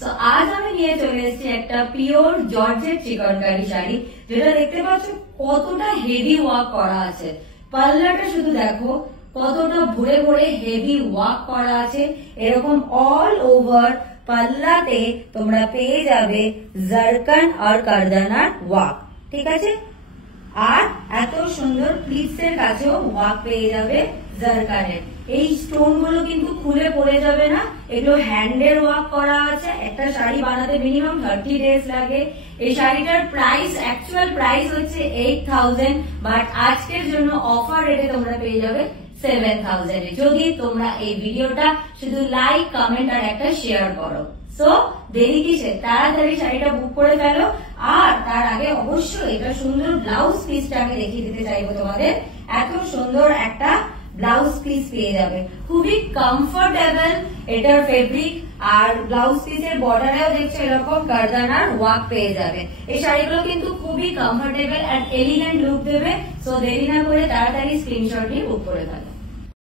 তো আজ আমি নিয়ে চলে এসেছি একটা পিওর জর্জেট চিকনকারি শাড়ি, যেটা দেখতে পাচ্ছ কতটা হেভি ওয়ার্ক করা আছে। পাল্লাটা শুধু দেখো কতটা ভরে ভরে হেভি ওয়ার্ক করা আছে। এরকম অল ওভার পাল্লাতে তোমরা পেয়ে যাবে জারকান আর কারদানার ওয়ার্ক, ঠিক আছে। আর এত সুন্দর প্লিটস এর কাছেও ওয়ার্ক পেয়ে যাবে জারকানের। এই স্টোন গুলো কিন্তু খুলে পড়ে যাবে না, এগুলো হ্যান্ডের ওয়ার্ক করা আছে। একটা শাড়ি বানাতে মিনিমাম 30 ডেজ লাগে। এই শাড়িটার প্রাইস, অ্যাকচুয়াল প্রাইস হচ্ছে 8000, বাট আজকের জন্য অফার রেটে তোমরা পেয়ে যাবে 7000 এ, যদি তোমরা এই ভিডিওটা শুধু লাইক, কমেন্ট আর একটা শেয়ার করো। সো দেরি কিসে, তাড়াতাড়ি শাড়িটা বুক করে ফেলো। আর তার আগে অবশ্যই এটা সুন্দর ব্লাউজ পিসটা আমি দেখিয়ে দিতে চাইবো তোমাদের। এত সুন্দর একটা ব্লাউজ পিস পেয়ে যাবে, খুবই কমফোর্টেবল এটার ফেব্রিক। আর ব্লাউজ পিসের বর্ডারেও দেখছো এরকম কারদানার ওয়ার্ক পেয়ে যাবে। এই শাড়িগুলো কিন্তু খুবই কমফোর্টেবল এন্ড এলিগেন্ট লুক দেবে। সো দেরি না করে তাড়াতাড়ি স্ক্রিনশট নিয়ে বুক করে ফেলো।